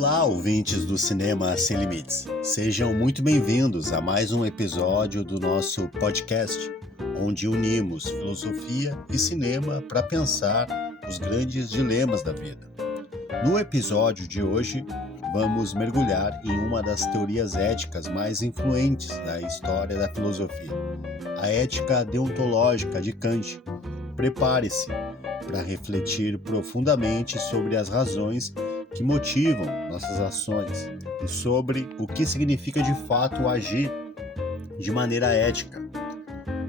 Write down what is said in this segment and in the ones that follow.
Olá, ouvintes do Cinema Sem Limites. Sejam muito bem-vindos a mais um episódio do nosso podcast, onde unimos filosofia e cinema para pensar os grandes dilemas da vida. No episódio de hoje, vamos mergulhar em uma das teorias éticas mais influentes da história da filosofia, a ética deontológica de Kant. Prepare-se para refletir profundamente sobre as razões que motivam nossas ações e sobre o que significa de fato agir de maneira ética.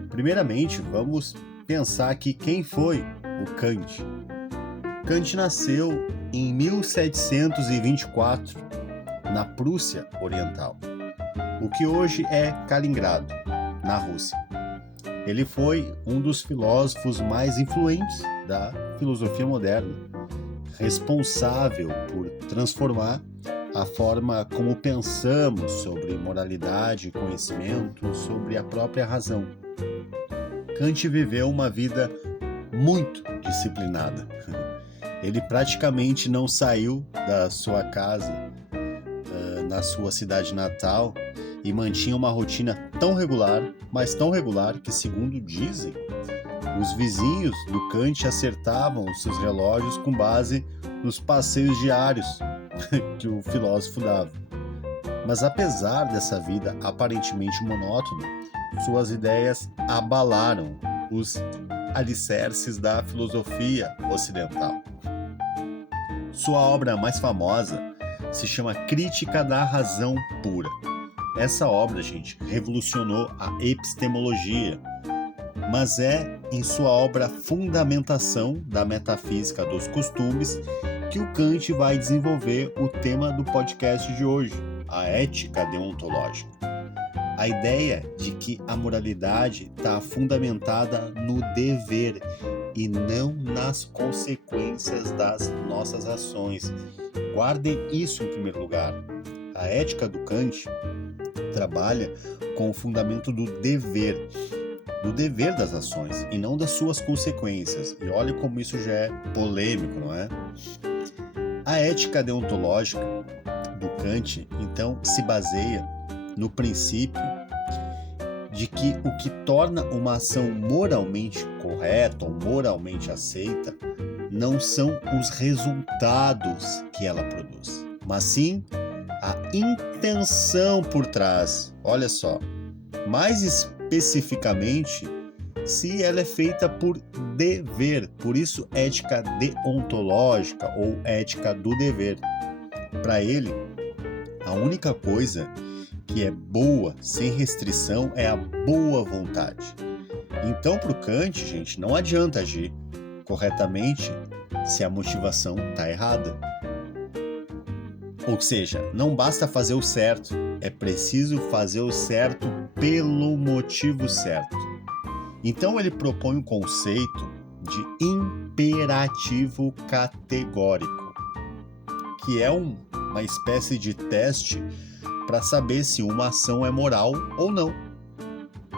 Primeiramente, vamos pensar que quem foi o Kant? Kant nasceu em 1724, na Prússia Oriental, o que hoje é Kaliningrado, na Rússia. Ele foi um dos filósofos mais influentes da filosofia moderna, responsável por transformar a forma como pensamos sobre moralidade e conhecimento, sobre a própria razão. Kant viveu uma vida muito disciplinada. Ele praticamente não saiu da sua casa, na sua cidade natal, e mantinha uma rotina tão regular, mas tão regular que, segundo dizem, os vizinhos do Kant acertavam os seus relógios com base nos passeios diários que o filósofo dava. Mas apesar dessa vida aparentemente monótona, suas ideias abalaram os alicerces da filosofia ocidental. Sua obra mais famosa se chama Crítica da Razão Pura. Essa obra, gente, revolucionou a epistemologia, mas é em sua obra Fundamentação da Metafísica dos Costumes que o Kant vai desenvolver o tema do podcast de hoje, a ética deontológica. A ideia de que a moralidade está fundamentada no dever e não nas consequências das nossas ações. Guardem isso em primeiro lugar. A ética do Kant trabalha com o fundamento do dever das ações e não das suas consequências. E olha como isso já é polêmico, não é? A ética deontológica do Kant, então, se baseia no princípio de que o que torna uma ação moralmente correta ou moralmente aceita não são os resultados que ela produz, mas sim a intenção por trás. Olha só, mais especificamente, se ela é feita por dever, por isso ética deontológica ou ética do dever. Para ele, a única coisa que é boa, sem restrição, é a boa vontade. Então, para o Kant, gente, não adianta agir corretamente se a motivação está errada. Ou seja, não basta fazer o certo, é preciso fazer o certo pelo motivo certo. Então ele propõe um conceito de imperativo categórico, que é uma espécie de teste para saber se uma ação é moral ou não.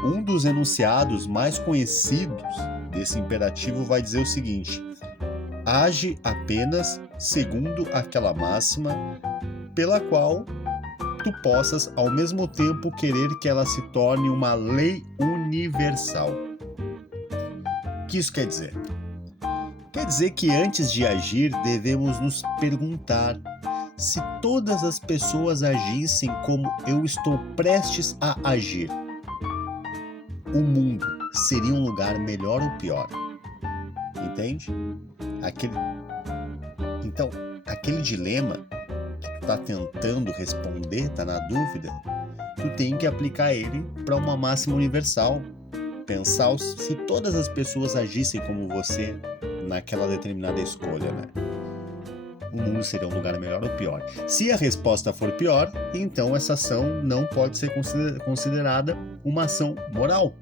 Um dos enunciados mais conhecidos desse imperativo vai dizer o seguinte: age apenas segundo aquela máxima pela qual tu possas ao mesmo tempo querer que ela se torne uma lei universal. O que isso quer dizer? Quer dizer que antes de agir devemos nos perguntar: se todas as pessoas agissem como eu estou prestes a agir, o mundo seria um lugar melhor ou pior? Entende? Então, aquele dilema que tu tá tentando responder, tá na dúvida, tu tem que aplicar ele para uma máxima universal. Pensar se todas as pessoas agissem como você naquela determinada escolha, né? O mundo seria um lugar melhor ou pior? Se a resposta for pior, então essa ação não pode ser considerada uma ação moral.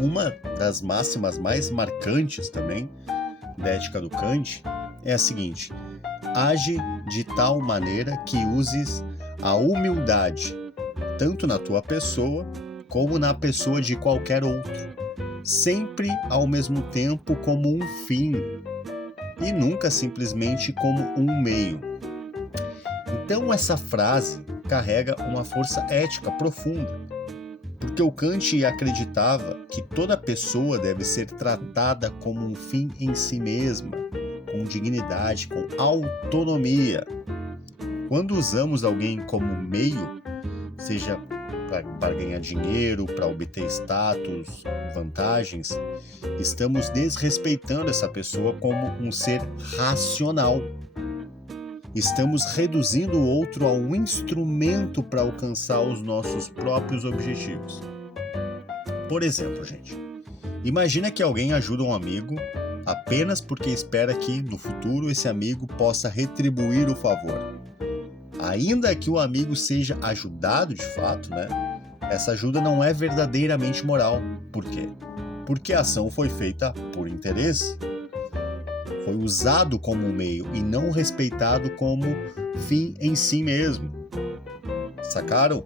Uma das máximas mais marcantes também da ética do Kant é a seguinte: age de tal maneira que uses a humildade, tanto na tua pessoa como na pessoa de qualquer outro, sempre ao mesmo tempo como um fim e nunca simplesmente como um meio. Então essa frase carrega uma força ética profunda, porque o Kant acreditava que toda pessoa deve ser tratada como um fim em si mesma, com dignidade, com autonomia. Quando usamos alguém como meio, seja para ganhar dinheiro, para obter status, vantagens, estamos desrespeitando essa pessoa como um ser racional. Estamos reduzindo o outro a um instrumento para alcançar os nossos próprios objetivos. Por exemplo, gente, imagina que alguém ajuda um amigo apenas porque espera que, no futuro, esse amigo possa retribuir o favor. Ainda que o amigo seja ajudado de fato, essa ajuda não é verdadeiramente moral. Por quê? Porque a ação foi feita por interesse. Foi usado como um meio e não respeitado como fim em si mesmo. Sacaram?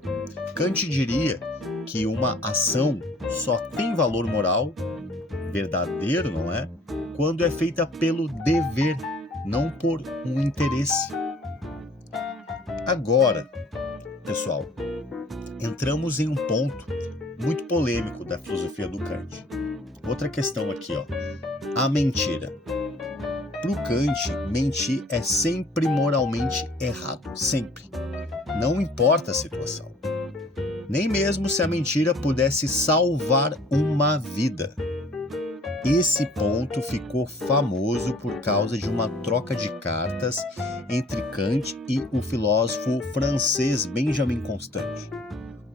Kant diria que uma ação só tem valor moral, verdadeiro, não é? Quando é feita pelo dever, não por um interesse. Agora, pessoal, entramos em um ponto muito polêmico da filosofia do Kant. Outra questão aqui, a mentira. Para o Kant, mentir é sempre moralmente errado, sempre. Não importa a situação. Nem mesmo se a mentira pudesse salvar uma vida. Esse ponto ficou famoso por causa de uma troca de cartas entre Kant e o filósofo francês Benjamin Constant.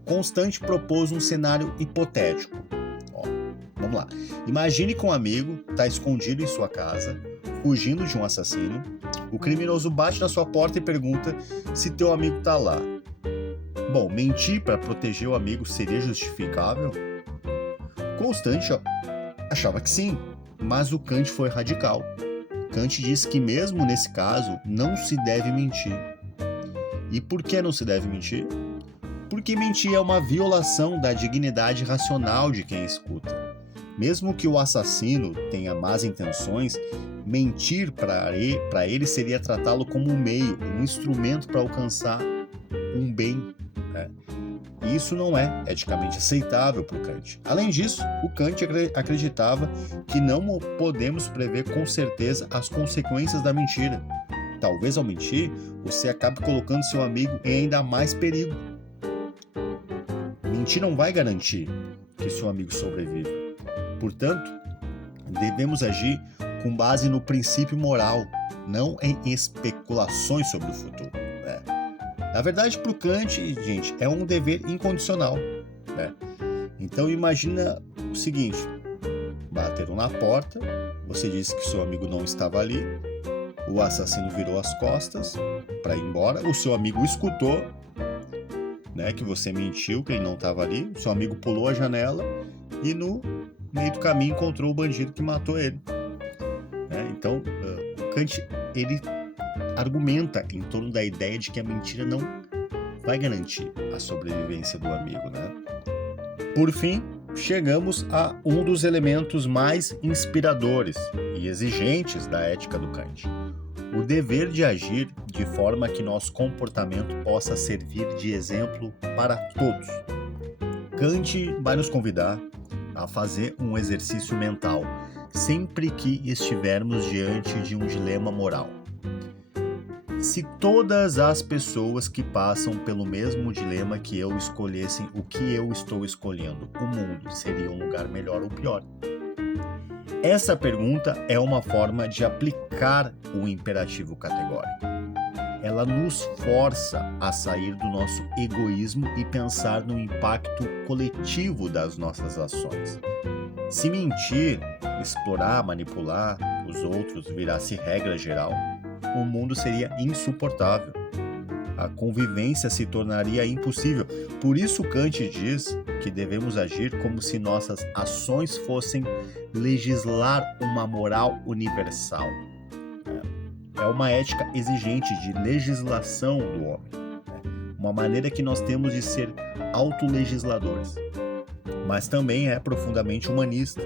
Constant propôs um cenário hipotético. Vamos lá. Imagine que um amigo está escondido em sua casa, fugindo de um assassino. O criminoso bate na sua porta e pergunta se teu amigo está lá. Bom, mentir para proteger o amigo seria justificável? Constant achava que sim, mas o Kant foi radical. Kant disse que mesmo nesse caso não se deve mentir. E por que não se deve mentir? Porque mentir é uma violação da dignidade racional de quem escuta. Mesmo que o assassino tenha más intenções, mentir para ele seria tratá-lo como um meio, um instrumento para alcançar um bem. E isso não é eticamente aceitável para o Kant. Além disso, o Kant acreditava que não podemos prever com certeza as consequências da mentira. Talvez ao mentir, você acabe colocando seu amigo em ainda mais perigo. Mentir não vai garantir que seu amigo sobreviva. Portanto, devemos agir com base no princípio moral, não em especulações sobre o futuro. Na verdade, para o Kant, gente, é um dever incondicional. Então, imagina o seguinte: bateram na porta, você disse que seu amigo não estava ali, o assassino virou as costas para ir embora, o seu amigo escutou, que você mentiu, que ele não estava ali, o seu amigo pulou a janela e no meio do caminho encontrou o bandido que matou ele. Então, o Kant, ele argumenta em torno da ideia de que a mentira não vai garantir a sobrevivência do amigo, Por fim, chegamos a um dos elementos mais inspiradores e exigentes da ética do Kant: o dever de agir de forma que nosso comportamento possa servir de exemplo para todos. Kant vai nos convidar a fazer um exercício mental sempre que estivermos diante de um dilema moral. Se todas as pessoas que passam pelo mesmo dilema que eu escolhessem o que eu estou escolhendo, o mundo seria um lugar melhor ou pior? Essa pergunta é uma forma de aplicar o imperativo categórico. Ela nos força a sair do nosso egoísmo e pensar no impacto coletivo das nossas ações. Se mentir, explorar, manipular os outros virasse regra geral, o mundo seria insuportável. A convivência se tornaria impossível. Por isso Kant diz que devemos agir como se nossas ações fossem legislar uma moral universal. É uma ética exigente de legislação do homem. Uma maneira que nós temos de ser autolegisladores. Mas também é profundamente humanista,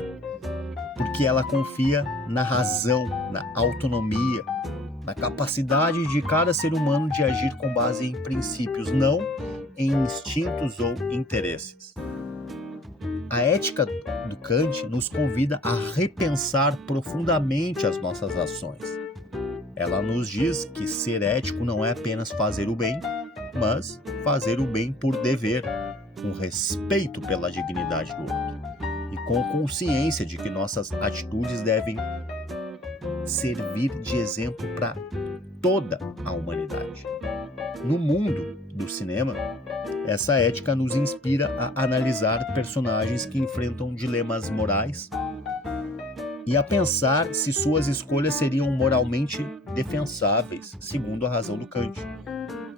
porque ela confia na razão, na autonomia, na capacidade de cada ser humano de agir com base em princípios, não em instintos ou interesses. A ética do Kant nos convida a repensar profundamente as nossas ações. Ela nos diz que ser ético não é apenas fazer o bem, mas fazer o bem por dever, com respeito pela dignidade do outro e com consciência de que nossas atitudes devem servir de exemplo para toda a humanidade. No mundo do cinema, essa ética nos inspira a analisar personagens que enfrentam dilemas morais e a pensar se suas escolhas seriam moralmente defensáveis, segundo a razão do Kant.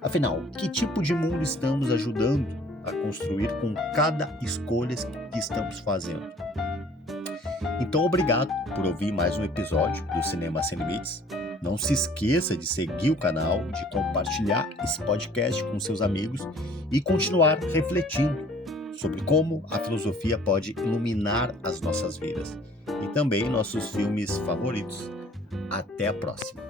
Afinal, que tipo de mundo estamos ajudando a construir com cada escolha que estamos fazendo? Então, obrigado por ouvir mais um episódio do Cinema Sem Limites. Não se esqueça de seguir o canal, de compartilhar esse podcast com seus amigos e continuar refletindo sobre como a filosofia pode iluminar as nossas vidas e também nossos filmes favoritos. Até a próxima!